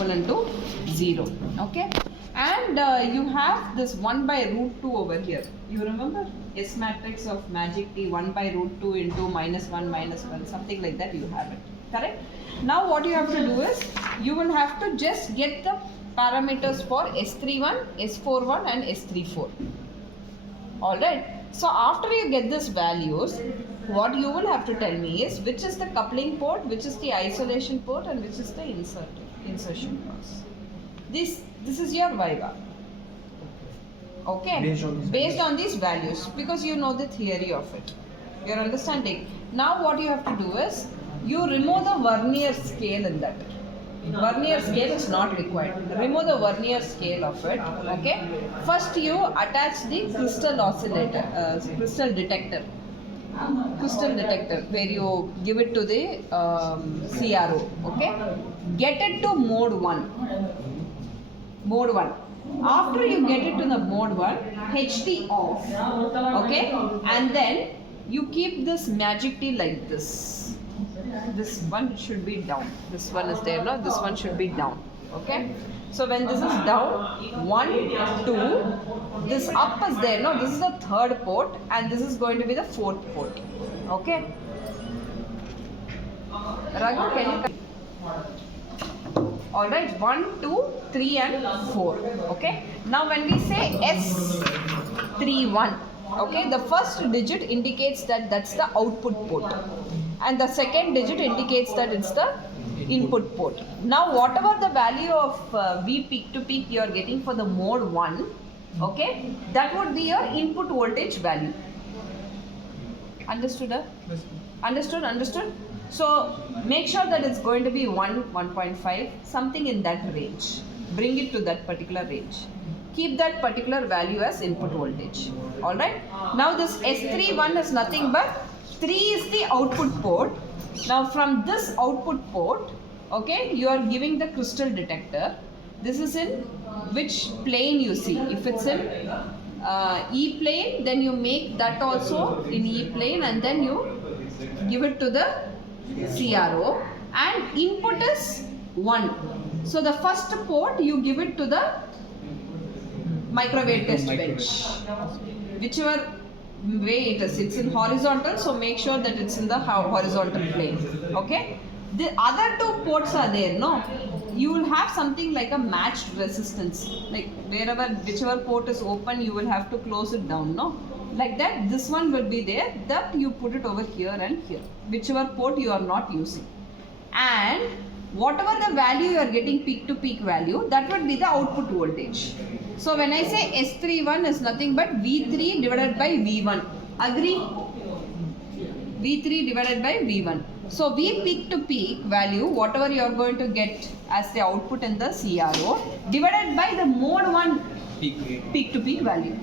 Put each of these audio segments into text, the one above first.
equivalent to 0. Okay, and you have this 1 by root 2 over here. You remember S matrix of magic T, 1 by root 2 into -1, something like that you have it, correct? Now what you have to do is, you will have to just get the parameters for S31, S41 and S34. Alright, so after you get these values, what you will have to tell me is which is the coupling port, which is the isolation port, and which is the insertion ports. This is your Viva. Okay, based on these values, because you know the theory of it, you're understanding. Now what you have to do is, you remove the vernier scale in that. Vernier scale is not required. Remove the vernier scale of it. Okay. First you attach the crystal oscillator, crystal detector, where you give it to the CRO. Okay. Get it to mode 1. Mode 1. After you get it to the mode 1, HT off. Okay. And then you keep this magic T like this. This one should be down. This one is there, no? This one should be down. Okay. So when this is down, 1, 2, this up is there, no? This is the third port, and this is going to be the fourth port. Okay. Raghu, can you? Alright, 1, 2, 3 and 4. Okay. Now when we say S31, okay, the first digit indicates that that's the output port, and the second digit indicates that it's the input port. Now whatever the value of V peak to peak you are getting for the mode 1, okay, that would be your input voltage value. Understood? Understood? So make sure that it's going to be 1, 1.5, something in that range. Bring it to that particular range. Keep that particular value as input voltage. Alright? Now this S31 is nothing but 3 is the output port. Now from this output port, okay, you are giving the crystal detector. This is in which plane you see. If it's in E plane, then you make that also in E plane, and then you give it to the CRO, and input is 1. So the first port you give it to the microwave test bench, whichever way it is. It's in horizontal, so make sure that it's in the horizontal plane. Okay. The other 2 ports are there, no? You will have something like a matched resistance, like whichever port is open, you will have to close it down, no? Like that, this one will be there, that you put it over here and here, whichever port you are not using. And whatever the value you are getting peak to peak value, that would be the output voltage. So when I say S31 is nothing but V3 divided by V1. Agree? V3 divided by V1. So V peak to peak value, whatever you are going to get as the output in the CRO, divided by the mode 1 peak to peak value.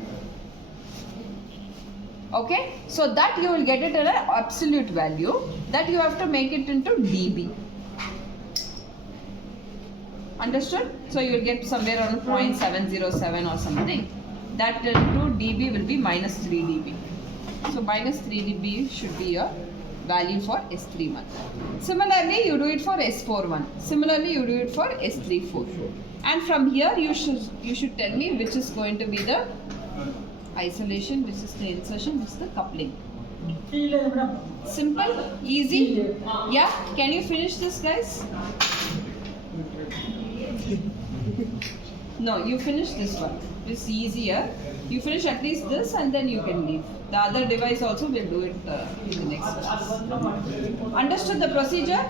Okay? So that you will get it at an absolute value, that you have to make it into dB. Understood? So you will get somewhere around 0.707 or something. That into dB will be minus 3 dB. So minus 3 dB should be your value for S31. Similarly, you do it for S41. Similarly, you do it for S34. And from here, you should tell me which is going to be the isolation, which is the insertion, which is the coupling. Simple, easy. Yeah. Can you finish this, guys? No, you finish this one. It's easier. You finish at least this, and then you can leave. The other device also will do it in the next class. Understood the procedure?